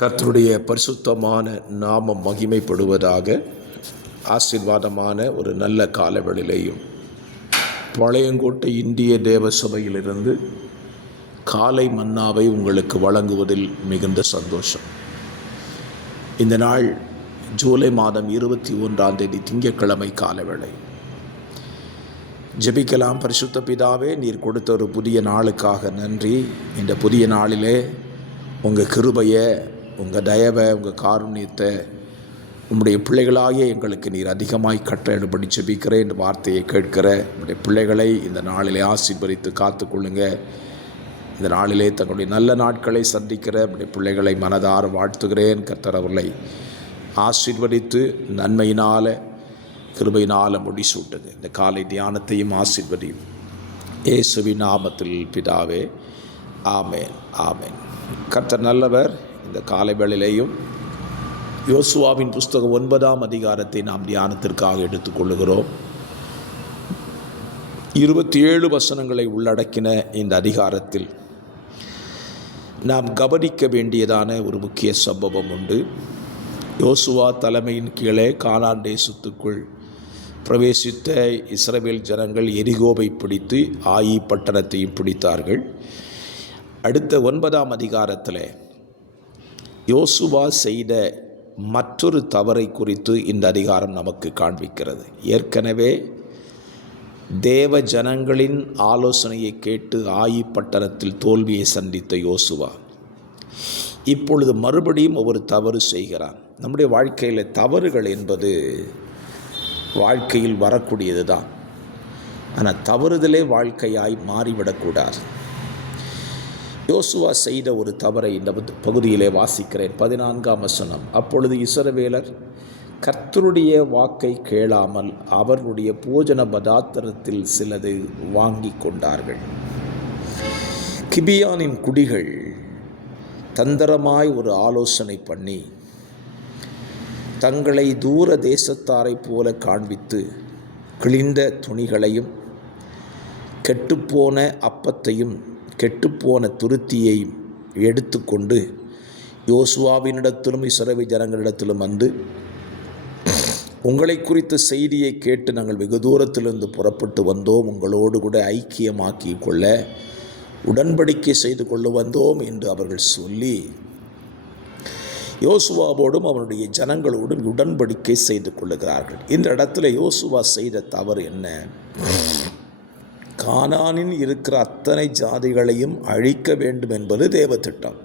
கர்த்தருடைய பரிசுத்தமான நாமம் மகிமைப்படுவதாக. ஆசீர்வாதமான ஒரு நல்ல காலவெளியிலேயும் பாளையங்கோட்டை இந்திய தேவ சபையிலிருந்து காலை மன்னாவை உங்களுக்கு வழங்குவதில் மிகுந்த சந்தோஷம். இந்த நாள் ஜூலை மாதம் 21ஆம் தேதி திங்கட்கிழமை காலவேளை. ஜெபிக்கலாம். பரிசுத்த பிதாவே, நீர் கொடுத்த ஒரு புதிய நாளுக்காக நன்றி. இந்த புதிய நாளிலே உங்கள் கிருபையை, உங்கள் தயவை, உங்கள் காருண்யத்தை உங்களுடைய பிள்ளைகளாகிய எங்களுக்கு நீர் அதிகமாய் கட்டளையிடும்படி ஜெபிக்கிறேன். இந்த வார்த்தையை கேட்கிற உங்களுடைய பிள்ளைகளை இந்த நாளிலே ஆசீர்வதித்து காத்துக்கொள்ளுங்க. இந்த நாளிலே தங்களுடைய நல்ல நாட்களை சந்திக்கிற உங்களுடைய பிள்ளைகளை மனதார வாழ்த்துகிறேன். கர்த்தர் அவர்களை ஆசீர்வதித்து நன்மையினால் கிருபையினால் முடிசூட்டுங்க. இந்த காலை தியானத்தையும் ஆசீர்வதியும் இயேசுவின் நாமத்தில் பிதாவே, ஆமேன் ஆமேன். கர்த்தர் நல்லவர். இந்த காலை வேளையிலேயும் யோசுவாவின் புஸ்தகம் 9ஆம் அதிகாரத்தை நாம் தியானத்திற்காக எடுத்துக்கொள்ளுகிறோம். 27 வசனங்களை உள்ளடக்கின இந்த அதிகாரத்தில் நாம் கவனிக்க வேண்டியதான ஒரு முக்கிய சம்பவம் உண்டு. யோசுவா தலைமையின் கீழே கானான் தேசத்துக்குள் பிரவேசித்த இஸ்ரவேல் ஜனங்கள் எரிகோவை பிடித்து ஆயி பட்டணத்தையும் பிடித்தார்கள். அடுத்த 9ஆம் அதிகாரத்தில் யோசுவா செய்த மற்றொரு தவறை குறித்து இந்த அதிகாரம் நமக்கு காண்பிக்கிறது. ஏற்கனவே தேவ ஜனங்களின் ஆலோசனையை கேட்டு ஆயி பட்டணத்தில் தோல்வியை சந்தித்த யோசுவா இப்பொழுது மறுபடியும் ஒரு தவறு செய்கிறான். நம்முடைய வாழ்க்கையில் தவறுகள் என்பது வாழ்க்கையில் வரக்கூடியது தான். ஆனால் தவறுதலே வாழ்க்கையாய் மாறிவிடக்கூடாது. யோசுவா செய்த ஒரு தவறை இந்த பகுதியிலே வாசிக்கிறேன். 14ஆம் வசனம். அப்பொழுது இஸ்ரவேலர் கர்த்தருடைய வாக்கை கேளாமல் அவர்களுடைய போஜன பதார்த்தத்தில் சிலது வாங்கி கொண்டார்கள். கிபியானின் குடிகள் தந்திரமாய் ஒரு ஆலோசனை பண்ணி தங்களை தூர தேசத்தாரை போல காண்பித்து கிழிந்த துணிகளையும் கெட்டுப்போன அப்பத்தையும் கெட்டுப்போன துருத்தியையும் எடுத்துக்கொண்டு யோசுவாவினிடத்திலும் இஸ்ரவேல் ஜனங்களிடத்திலும் வந்து, உங்களை குறித்த செய்தியை கேட்டு நாங்கள் வெகு தூரத்திலிருந்து புறப்பட்டு வந்தோம், உங்களோடு கூட ஐக்கியமாக்கி கொள்ள உடன்படிக்கை செய்து கொள்ள வந்தோம் என்று அவர்கள் சொல்லி யோசுவாவோடும் அவனுடைய ஜனங்களோடும் உடன்படிக்கை செய்து கொள்ளுகிறார்கள். இந்த இடத்துல யோசுவா செய்த தவறு என்ன? கானானில் இருக்கிற அத்தனை ஜாதிகளையும் அழிக்க வேண்டும் என்பது தேவ திட்டம்.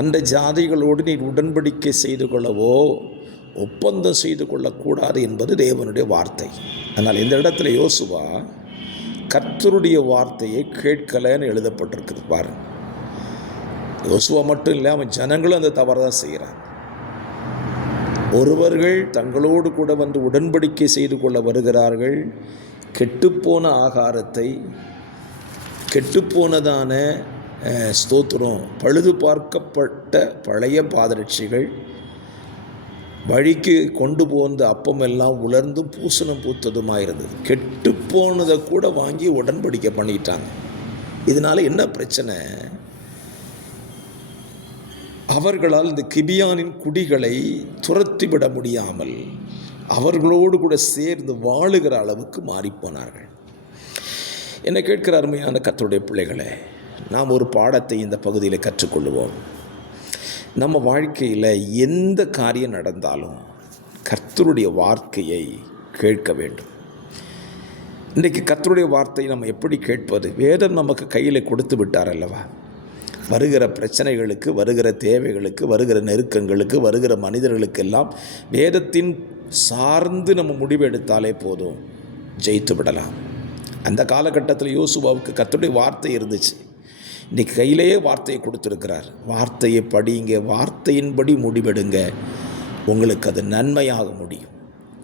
அந்த ஜாதிகளோடு நீ உடன்படிக்கை செய்து கொள்ளவோ ஒப்பந்தம் செய்து கொள்ளக்கூடாது என்பது தேவனுடைய வார்த்தை. ஆனால் இந்த இடத்துல யோசுவா கர்த்தருடைய வார்த்தையை கேட்கலன்னு எழுதப்பட்டிருக்குது பாருங்க. யோசுவா மட்டும் இல்லை, அவன் ஜனங்களும் அந்த தவறு தான் செய்கிறான். ஒருவர்கள் தங்களோடு கூட வந்து உடன்படிக்கை செய்து கொள்ள வருகிறார்கள். கெட்டுப்போன ஆகாரத்தை, கெட்டுப்போனதான ஸ்தோத்திரம், பழுது பார்க்கப்பட்ட பழைய பாதரட்சிகள், வழிக்கு கொண்டு போந்த அப்பமெல்லாம் உலர்ந்து பூசணம் பூத்ததுமாக இருந்தது. கெட்டுப்போனதை கூட வாங்கி உடன்படிக்கை பண்ணிட்டாங்க. இதனால் என்ன பிரச்சனை? அவர்களால் இந்த கிபியானின் குடிகளை துரத்திவிட முடியாமல் அவர்களோடு கூட சேர்ந்து வாழுகிற அளவுக்கு மாறிப்போனார்கள். என்னை கேட்கிற அருமையான கர்த்தருடைய பிள்ளைகளே, நாம் ஒரு பாடத்தை இந்த பகுதியில் கற்றுக்கொள்வோம். நம்ம வாழ்க்கையில் எந்த காரியம் நடந்தாலும் கர்த்தருடைய வார்த்தையை கேட்க வேண்டும். இன்றைக்கு கர்த்தருடைய வார்த்தையை நம்ம எப்படி கேட்பது? வேதம் நமக்கு கையில் கொடுத்து விட்டார் அல்லவா? வருகிற பிரச்சனைகளுக்கு, வருகிற தேவைகளுக்கு, வருகிற நெருக்கங்களுக்கு, வருகிற மனிதர்களுக்கெல்லாம் வேதத்தின் சார்ந்து நம்ம முடிவு எடுத்தாலே போதும், ஜெயித்து விடலாம். அந்த காலகட்டத்தில் யோசுவாவுக்கு கர்த்தருடைய வார்த்தை இருந்துச்சு. இன்றைக்கி கையிலேயே வார்த்தையை கொடுத்துருக்கிறார். வார்த்தையை படிங்க, வார்த்தையின்படி முடிவெடுங்க, உங்களுக்கு அது நன்மையாக முடியும்.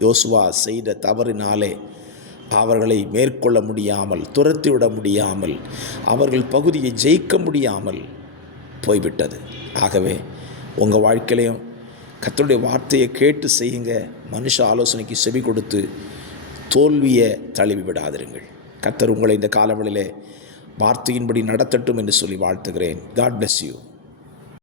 யோசுவா செய்த தவறினாலே அவர்களை மேற்கொள்ள முடியாமல், துரத்திவிட முடியாமல், அவர்கள் பகுதியை ஜெயிக்க முடியாமல் போய்விட்டது. ஆகவே உங்கள் வாழ்க்கையிலையும் கர்த்தருடைய வார்த்தையை கேட்டு செய்யுங்க. மனுஷ ஆலோசனைக்கு செவி கொடுத்து தோல்வியை தழுவி விடாதிருங்கள். கர்த்தர் உங்களை இந்த காலவெளியிலே வார்த்தையின்படி நடத்தட்டும் என்று சொல்லி வாழ்த்துகிறேன். God bless you.